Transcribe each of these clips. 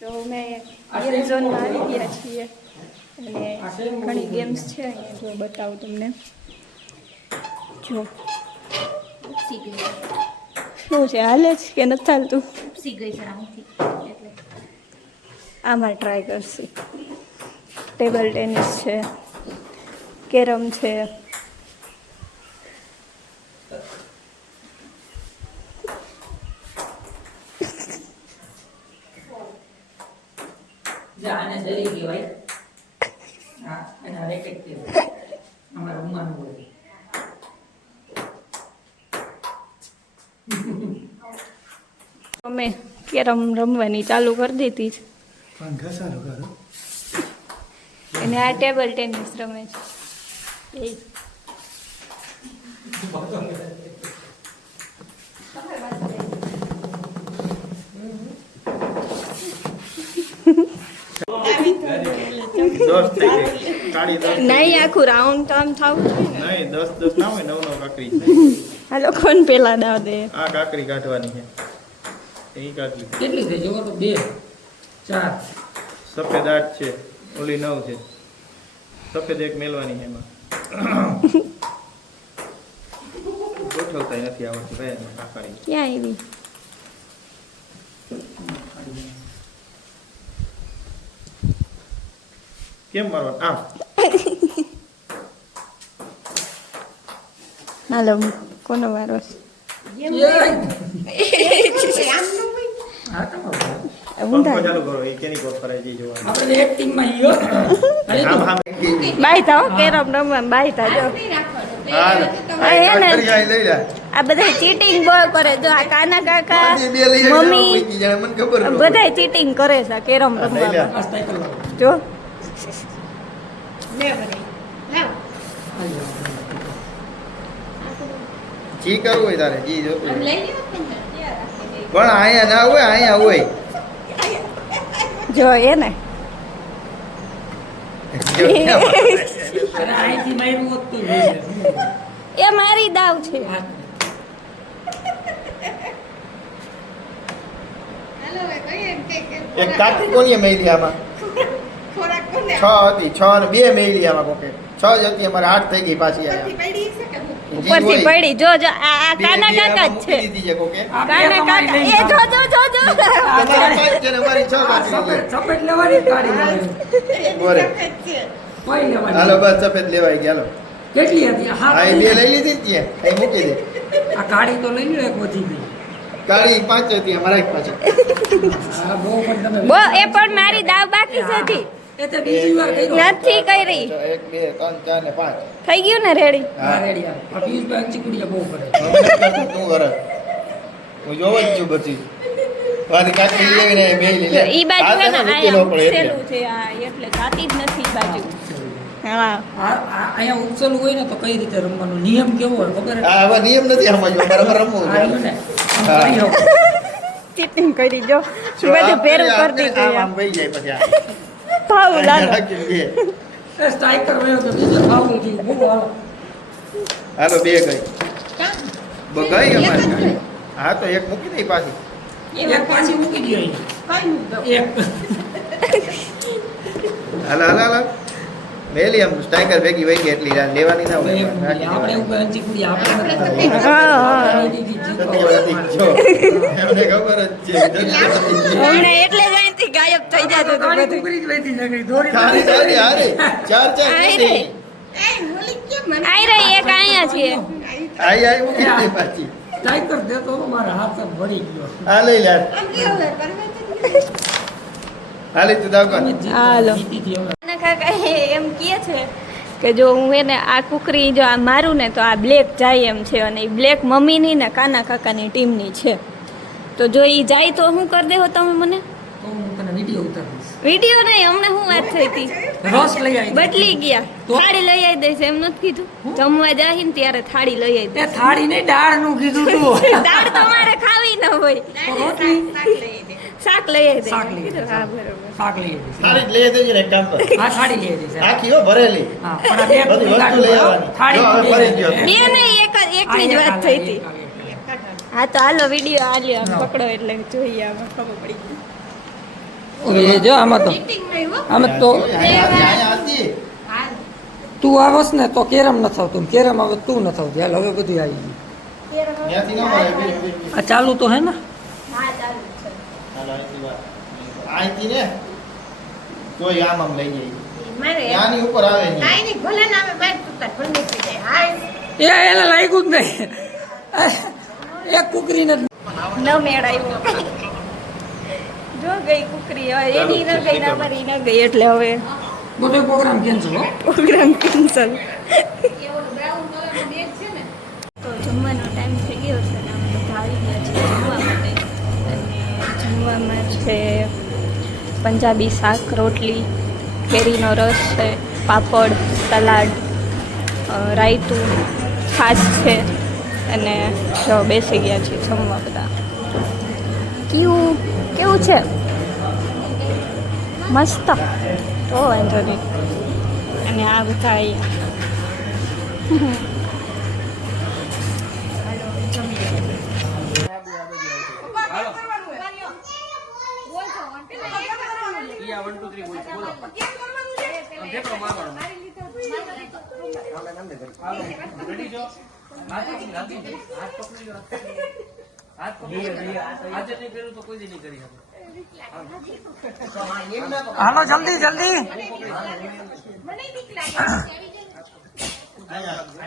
તો અમે ગેમ ઝોનમાં આવી ગયા છીએ અને ઘણી ગેમ્સ છે અહીંયા જો બતાવું તમને જો શું છે હાલે જ કે નથી ચાલતું આમાં ટ્રાય કરશે ટેબલ ટેનિસ છે કેરમ છે જાને જઈ ગઈ ભાઈ હા એના રેકેટ કે અમારા ઉમાનું હોય અમે કેરમ રમવાની ચાલુ કરી દીધી છે પંખા સારું કરો અને આ ટેબલ ટેનિસ રમે છે નહીં આખું રાઉન્ડ તો આમ થવું જોઈએ નહીં 10 ના હોય 9 કાકરી આ લોકોને પેલા દાવ દે આ કાકરી કાઢવાની છે એ કાકરી કેટલી થઈ જોવો તો 2 4 સફેદ 8 છે ઓલી 9 છે સફેદ એક મેલવાની છે એમાં ગોઠવતા નથી આવડતું ભાઈ એમાં કાકરી ક્યાં આવી કેમ મારવાનું આમ હાલો કોનો વારો છે પંખો ચાલુ કરો એ કેની કોટ કરાય છે જોવાનું આપણે એક્ટિંગ માં ઈયો આમ આમ બાય થાઓ કેરમ રમવા બાય થા જો હાલ કાકરી લઈ લે આ બધા ચીટિંગ બહુ કરે જો આ કાના કાકા બે લઈ જાય મમ્મી મને ખબર બધા ચીટિંગ કરે છે કેરમ લઈ લે રમવા જો જી કરવું હોય તારે જી જો પણ આયા ના હોય આયા હોય જો એ ને અરે આઈથી માર્યું હોત તો એ મારી દાવ છે એક કાકરી કોની મેલી આમાં 6 હતી 6 અને 2 મેલી આમાં કોકે 6 જ હતી અમારે 8 થઈ ગઈ પાછી ઉપરથી પડી જો જો આ કાના કાકા જ છે કાના કાકા એ જો જો જો જો અમારી 6 કાકરી સફેદ લેવાની ગાડી લેવાની બોરે કોઈ લેવાની હાલો બસ સફેદ લેવાઈ ગયા હાલો કેટલી હતી હા એ 2 લઈ લીધી ને ત્યાં અહીં મૂકી દે આ ગાડી તો લઈ લ્યો એક વધી ગઈ ગાડી 5 હતી અમારા એક પાછી હા બહુ પણ તમે બો એ પણ મારી દાવ બાકી છે હતી એ તો બીજી વાર કર્યું નથી કરી 1 2 3 4 ને 5 થઈ ગયું ને રેડી હા રેડી આ બીજ બેંક ચીકુડિયા બહુ કરે તું કરે હું જોવ જ છું બધી વારી કાકરી લેવીને બે લઈ લે ઈ બાજુ છે ને મૂકી લો પડે એટલે ઉછેલું છે આ એટલે જાતી જ નથી ઈ બાજુ હા અહીંયા ઉછેલું હોય ને તો કઈ રીતે રમવાનું નિયમ કેવો હોય ખબર હા હવે નિયમ નથી આમાં જો બરાબર રમવું છે હા ચીટિંગ કરી જો બધું ભેરું કરી દીધું આમ વહી જાય પછી આ ભાવ લાલો રાખી દે એ સ્ટ્રાઇકર વયો તો બીજો ફાઉલ થી બહુ હાલો હાલો બે ગઈ બગાઈ અમારી હા તો એક મૂકી દઈ પાછી એક પાછી મૂકી દો એક હાલો હાલો હાલો મેલી આમ સ્ટ્રાઇકર ભેગી વહી ગઈ એટલી લેવાની ના હોય આપણે ઉપર ચીકુડિયા આપણે હા જો એમને ખબર જ છે હમણે એટલે જ અહીંથી ગાયબ થઈ જતો તો બધું ટુકડી જ વેચી નાખી દોરી સારી સારી હારે ચાર ચાર આઈ કીધી. રહી આઈ રહી એક અહીંયા છે આઈ આઈ મૂકી દે પાછી સ્ટ્રાઇકર દેતો તો મારા હાથ વળી ગયો આ લઈ લે હાલી તું દાવ કર હાલો જીતી હતી હવે કાના કાકા એમ કહે છે કે જો હું એને આ કુકરી જો આ મારું ને તો આ બ્લેક જાય એમ છે અને એ બ્લેક મમ્મીની ને કાના કાકાની ટીમની છે તો જો એ જાય તો શું કરી દેવો તમે મને તો હું તને વિડિયો ઉતારીશ વિડીયો નહીં હમણાં શું વાત થઈ હતી રસ લઈ આવી બદલી ગયા તો? થાળી લઈ આવી દઈશ એમ નથી કીધું જમવા જાય ને ત્યારે થાળી લઈ આવી તે થાળી ને દાળ નું કીધું તું દાળ તો મારે ખાવી ન હોય રોટલી શાક લઈ આવી શાક દઈશ લઈ કીધું હા બરોબર શાક લઈ આવી સારી જ લઈ દેજે ને એક કામ કર હા થાળી લઈ આવી આખી હો ભરેલી હા પણ આ બે બધી વસ્તુ લઈ આવવાની થાળી જો હવે ભરી ગયો બે નહીં એકની જ વાત થઈ હતી હા તો હાલો વિડીયો આલ્યો આમ પકડો એટલે જોઈએ આમાં ખબર પડી ગઈ એ જો આમાં તો અહીંયા હતી. તું આવસ ને તો કેરમ ન થતું, કેરમ આવે તું ન થતું. હાલ હવે બધું આવી ગયું. ત્યાંથી ન મળે. આ ચાલુ તો હે ને? હા ચાલુ છે. હાલો, અહીંથી વાત. અહીંથી ને તોય આમ લઈ જાય. મારે ત્યાંની ઉપર આવે નહીં. કાઈ નહીં ભલે ના આવે મારે તું પણ નીકળી જાય. હાય એને લાગ્યું જ નહીં. એક કુકરીને ન મેળાયું. જો ગઈ કુકરી હવે એની ન ગઈ ના મારી ન ગઈ એટલે હવે બધો પ્રોગ્રામ કેન્સલ હો. Program cancel. તો જમવાનો ટાઈમ થઈ ગયો છે ને અમે બધા આવી ગયા છીએ જમવા માટે. અને જમવામાં છે પંજાબી શાક રોટલી, કેરીનો રસ છે, પાપડ, સલાડ, રાયતું, છાશ છે અને જો બેસી ગયા છીએ જમવા બધા. કેવું છે? મસ્ત. તો વાંધો નહીં. અને આ બધા અહીંયા હાલો જલ્દી જલ્દી.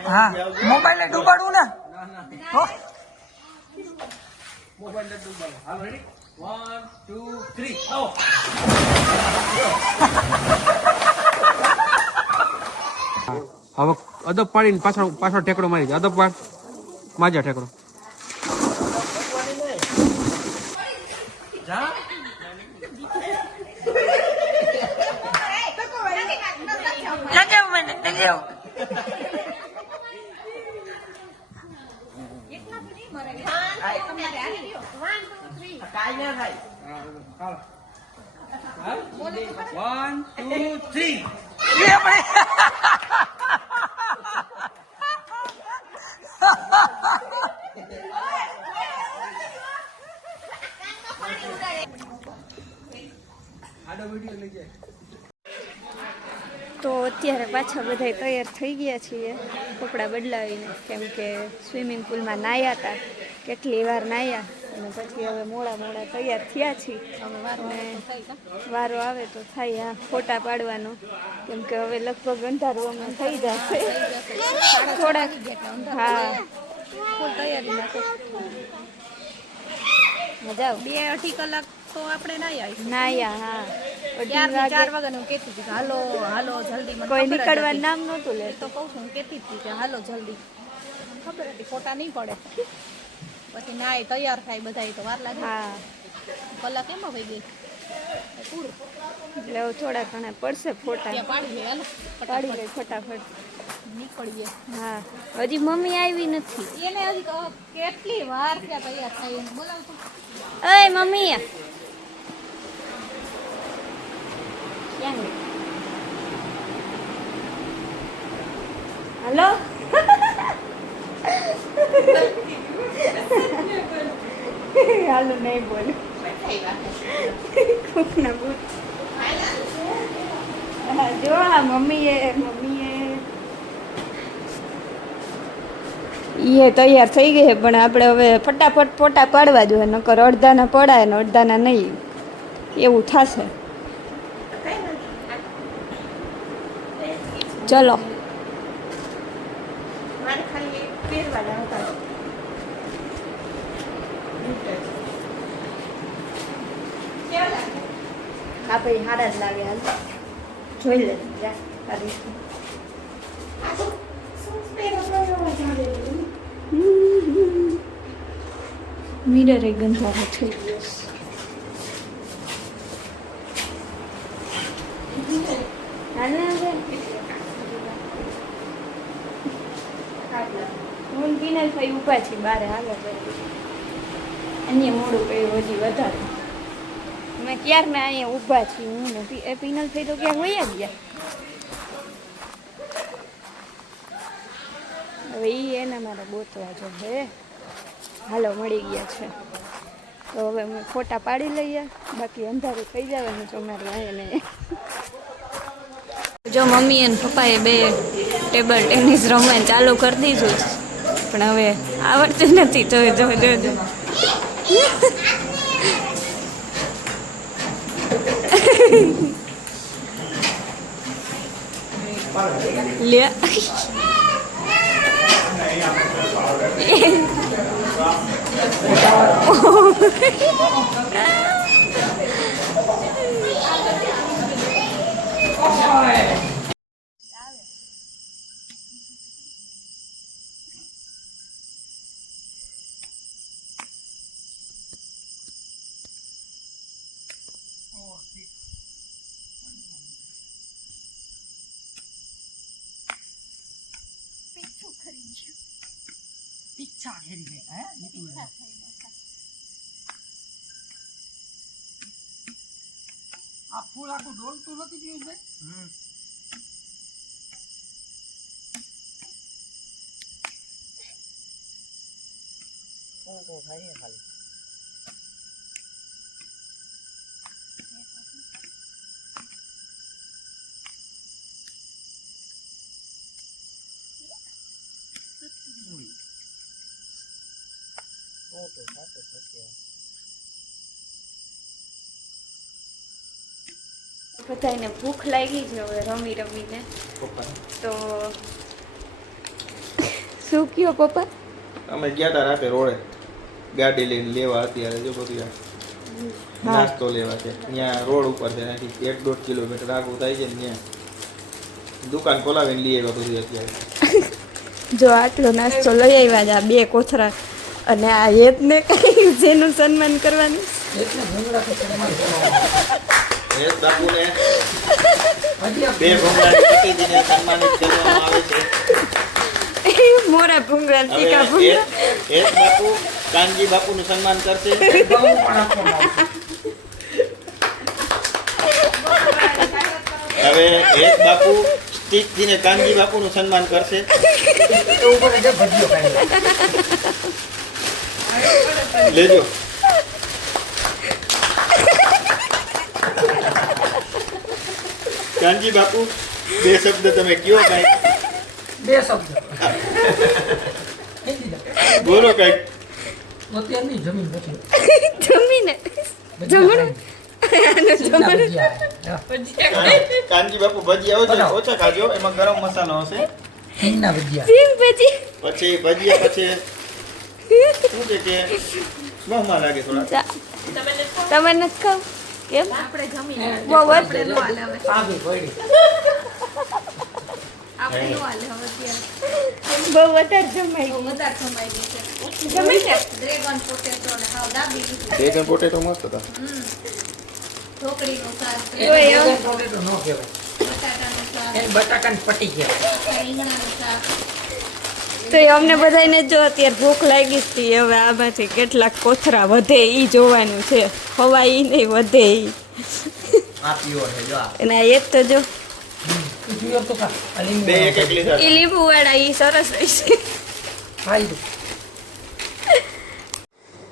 હા મોબાઈલ ડૂબાડવું ને. હો. હવે અદબ પાડીને પાછળ ઠેકડો મારી દે. અદબ પાડ, માજા ઠેકડો. One, two, three. તો અત્યારે પાછા બધા તૈયાર થઈ ગયા છીએ કપડાં બદલાવીને, કેમ કે સ્વિમિંગ પુલમાં નાહ્યા હતા, કેટલી વાર નાહ્યા અને પછી હવે મોડા તૈયાર થયા છીએ. અને વારો આવે તો થાય આ ફોટા પાડવાનો, કેમ કે હવે લગભગ અંધારું અમે થઈ જશે થોડાક. હા ફૂલ તૈયારીમાં તો મજા આવે. 2-2.5 કલાક તો આપણે નાહ્યા. હા 4 વાગ્યાનું કહેતી હતી કે હાલો જલ્દી. મને કોઈ ખબર જ નીકળવાનું હતી. નામ નહોતું લે. તો કહું છું કહેતી હતી કે હાલો જલ્દી. ખબર હતી ખોટા નહીં પડે. પછી નાય તૈયાર થાય બધા તો વાર લાગે. હા કલાક એમાં વહી ગઈ પૂરું. એટલે હવે થોડા ઘણા પડશે ફોટા. ત્યાં પાડી લે હાલો પાડી લે ફટાફટ. નીકળીએ. હા હજી મમ્મી આવી નથી. એને હજી કેટલી વાર ત્યાં તૈયાર થાય એને બોલાવતો. અય મમ્મી ક્યાં ગઈ? હાલો હાલો નહીં બોલું. કોકના બૂટ. હા જો આ મમ્મીએ એ તૈયાર થઈ ગઈ છે, પણ આપણે હવે ફટાફટ ફોટા પાડવા જોઈએ, નકર અડધાના પડાય ને અડધાના નહીં, એવું થશે. ચલો આપણે હારા જ લાગે. હાલ જોઈ લે મિરર એ ગંધારો થઈ ગયો. હું પીનલ થઈ ઊભા છીએ બારે. હાલો અહીંયા મોડું કર્યું હજી વધારે. અમે ક્યારના અહીંયા ઊભા છીએ. હું ને પીનલ થઈ તો ક્યાંક વયા ગયા. હવે એ એના મારે ગોતવા જો હે. હાલો મળી ગયા છે. તો હવે અમે ફોટા પાડી લઈએ, બાકી અંધારું થઈ જવાનું તો અમારે વાંહે નહીં. જો મમ્મી અને પપ્પાએ બે ટેબલ ટેનિસ રમવાનું ચાલુ કરી દીધું છે, પણ હવે આવડતું નથી. તો જો લે પીછા ખેરી ગઈ હે આ ફૂલ આખું ડોલતું નથી પિયુષભાઈ. તો થાય ખાલી બધાને ભૂખ લાગી છે હવે રમી રમીને. તો શું કયો પપ્પા? અમે ગયા હતા રાતે રોડે ગાડી લઈને લેવા, અત્યારે જો બધું નાસ્તો લેવા છે. ત્યાં રોડ ઉપર છે, ત્યાંથી 1-1.5 કિલોમીટર આગળ થાય છે ને ત્યાં દુકાન ખોલાવીને લઈ આવ્યા બધું અત્યારે. જો આટલો નાસ્તો લઈ આવ્યા છે, આ 2 કોથરા, અને આ હેતને કઈ જેનું સન્માન કરવાનું. હેત બાપુને 2 ભૂંગળાની પટ્ટીને સન્માનિત કરવામાં આવે છે. મોરા ભૂંગળા ટીકા ભૂંગળા. હેત બાપુ કાનજી બાપુનું સન્માન કરશે. હવે હેત બાપુ સ્ટીકજીને કાનજી બાપુનું સન્માન કરશે. લેજો. કાનજી બાપુ 2 શબ્દ તમે કયો કઈ? 2 શબ્દ બોલો કઈક. અત્યારની જમીન નથી જમીને જમણ કાનજી બાપુ ભજીયા ઓછા ખાજો, એમાં ગરમ મસાલો હશે. હિંગના ભજીયા, સિંગ ભજી. પછી ભજીયા પછી શું છે કે મોંમાં લાગે થોડા. તમે નથી ખાવ કેમ? આપણે જમી બહુ જ સાદી પડી. આપણે નો હાલે હવે અત્યારે બહુ વધારે જમાઈ ગયું. વધારે જમાઈ ગઈ છે. જમી ને ડ્રેગન પોટેટો ને હાવ દાબી દીધું. બેગન પોટેટો મસ્ત હતા. ઢોકળીનું શાક, ઓય, બેગન પોટેટો ન કહેવાય, બટાકાનું શાક, એને બટાકાની પટ્ટી કહેવાય. રીંગણાનું શાક. તો એ અમને બધાને જો અત્યારે ભૂખ લાગી હતી, હવે આમાંથી કેટલાક કોથરા વધે ઈ જોવાનું છે. ખવાય ઈ નહીં, વધે ઈ. આ પ્યોર છે જો. અને આ એક તો જો તું પીવો તો ખા. આ લીંબુ 2 1 લીધા. એ લીંબુ વાળા ઈ સરસ રહેશે. ખાઈ દો.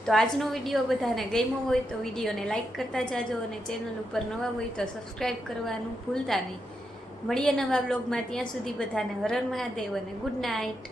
તો આજનો વિડીયો બધાને ગમ્યો હોય તો વિડીયોને લાઈક કરતા જાજો, અને ચેનલ ઉપર નવા હોય તો સબસ્ક્રાઈબ કરવાનું ભૂલતા નહીં. મળીએ નવા બ્લોગમાં, ત્યાં સુધી બધાને હર હર મહાદેવ અને ગુડ નાઇટ.